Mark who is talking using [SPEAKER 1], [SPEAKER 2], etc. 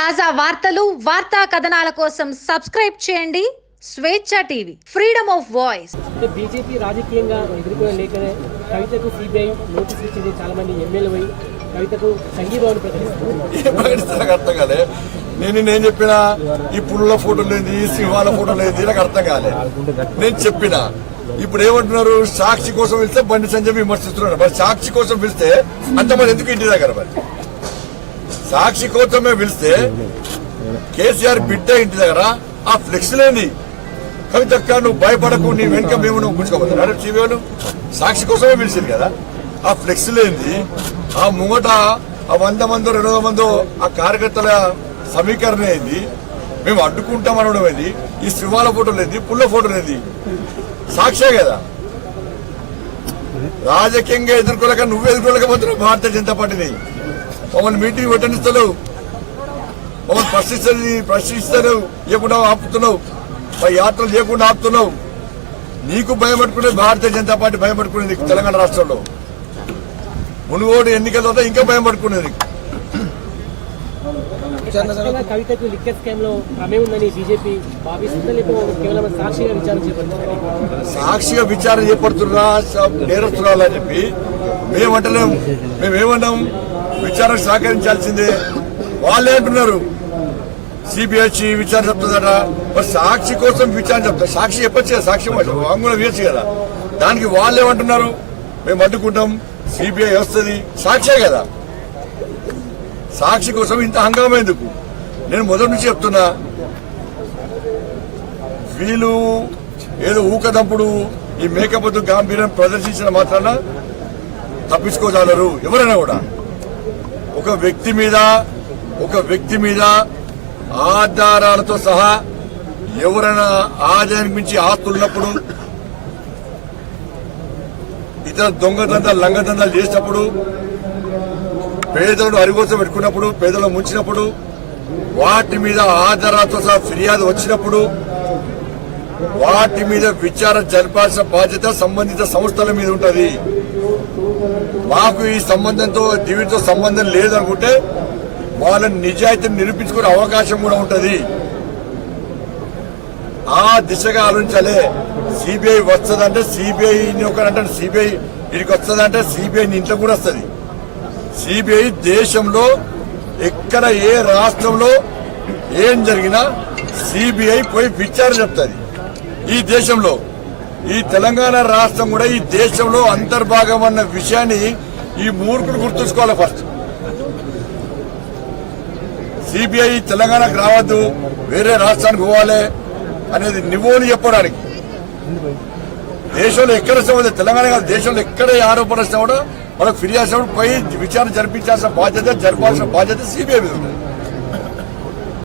[SPEAKER 1] తాజా వార్తలు వార్తా కథనాల కోసం సబ్స్క్రైబ్ చేయండి. Swecha TV freedom of voice.
[SPEAKER 2] BJP రాజకీయంగా ఎదుర్కొనే లేకనే కవితకు సిబిఐ నోటీసులు ఇచ్చింది చాలా మంది ఎమ్మెల్యే పోయి కవితకు సంఘీభావం
[SPEAKER 3] అర్థం కాలే. నేను నేను చెప్పిన? ఈ పుల్ల ఫోటో లేదు ఈ సింహాల ఫోటో లేదు నాకు అర్థం కాలే. నేను చెప్పిన. ఇప్పుడు ఏమంటున్నారు? సాక్షి కోసం పిలిస్తే బండి సంజయ్ విమర్శిస్తున్నారు మరి సాక్షి కోసం పిలిస్తే అంతమంది ఎందుకు ఇంటి దగ్గర మరి? సాక్షి కోసమే పిలిస్తే కేసీఆర్ బిడ్డ ఇంటి దగ్గర ఆ ఫ్లెక్స్ లేని కవితక్క నువ్వు భయపడకు నీ వెనుక మేము నువ్వు గుంజుకోబోతున్నారు చీవేలు సాక్షి కోసమే పిలిచింది కదా. ఆ ఫ్లెక్స్ లేనిది ఆ ముంగట ఆ వంద మందో రెండు వందల మందో ఆ కార్యకర్తల సమీకరణ ఏంది? మేము అడ్డుకుంటాం అనడం ఏంది? ఈ సింహాల ఫోటో లేదు పుల్ల ఫోటో లేదు సాక్షే కదా. రాజకీయంగా ఎదుర్కోలేక నువ్వు ఎదుర్కోలేకపోతున్నావు భారతీయ జనతా పార్టీని. మమ్మల్ని మీటింగ్ పెట్టనిస్తలేవు. మమ్మల్ని ప్రశ్నిస్తుంది ప్రశ్నిస్తలేవు ఇవ్వకుండా ఆపుతున్నావు. మా యాత్రలు చేయకుండా ఆపుతున్నావు. నీకు భయపడుకునేది భారతీయ జనతా పార్టీ భయపడుకునేది తెలంగాణ రాష్ట్రంలో. మునుగోడు ఎన్నికల తర్వాత ఇంకా భయపడుకునేది
[SPEAKER 2] ఖచ్చితంగా కవితకు లిక్కర్ స్కామ్లో ప్రమేయం ఉందని బీజేపీ కేవలం సాక్షిగా విచారణ
[SPEAKER 3] సాక్షిగా విచారణ చేపడుతున్నా నేరస్తురాలు అని చెప్పి మేమంటలేము. మేమేమన్నాం విచారణ సహకరించాల్సిందే వాళ్ళే అంటున్నారు. సిబిఐ విచారణ చెప్తుందట మరి సాక్షి కోసం విచారణ చెప్తారు సాక్షి చెప్పచ్చు కదా సాక్షి వాంగ్మూలం వేయచ్చు కదా. దానికి వాళ్ళు ఏమంటున్నారు? మేము అడ్డుకుంటాం. సిబిఐ వస్తుంది. సాక్షే కదా. సాక్షి కోసం ఇంత హంగామా ఎందుకు? నేను మొదటి నుంచి చెప్తున్నా. వీళ్ళు ఏదో ఊకదంపుడు ఈ మేకపోతు గాంభీర్యం ప్రదర్శించిన మాత్రాన తప్పించుకోగలరు. ఎవరైనా కూడా. ఒక వ్యక్తి మీద ఒక వ్యక్తి మీద ఆధారాలతో సహా ఎవరైనా ఆదాయానికి మించి ఆస్తులున్నప్పుడు ఇతర దొంగదందాలు లంగదందాలు చేసినప్పుడు పేదలను అరిగోసం పెట్టుకున్నప్పుడు పేదలను ముంచినప్పుడు వాటి మీద ఆధారాలతో సహా ఫిర్యాదు వచ్చినప్పుడు వాటి మీద విచారణ జరపాల్సిన బాధ్యత సంబంధిత సంస్థల మీద ఉంటది. మాకు ఈ సంబంధంతో దీనితో సంబంధం లేదనుకుంటే వాళ్ళని నిజాయితీని నిరూపించుకునే అవకాశం కూడా ఉంటుంది. ఆ దిశగా ఆలోచించాలి. సిబిఐ వస్తుందంటే సిబిఐ ఒకరంటే సిబిఐ ఇక్కడికి వస్తుందంటే సిబిఐ ఇంట్లో కూడా వస్తుంది. సిబిఐ దేశంలో ఎక్కడ ఏ రాష్ట్రంలో ఏం జరిగినా సిబిఐ పోయి విచారణ చెప్తుంది ఈ దేశంలో ఈ తెలంగాణ రాష్ట్రం కూడా ఈ దేశంలో అంతర్భాగం అన్న విషయాన్ని ఈ మూర్ఖుడు గుర్తుంచుకోవాలి ఫస్ట్ సిబిఐ తెలంగాణకు రావద్దు వేరే రాష్ట్రానికి పోవాలి అనేది నివోని చెప్పడానికి. దేశంలో ఎక్కడ సమస్య తెలంగాణ కాదు దేశంలో ఎక్కడ ఆరోపణ కూడా మనకు ఫిర్యాదు పోయి విచారణ జరిపించాల్సిన బాధ్యత జరపాల్సిన బాధ్యత సిబిఐ మీద ఉంటుంది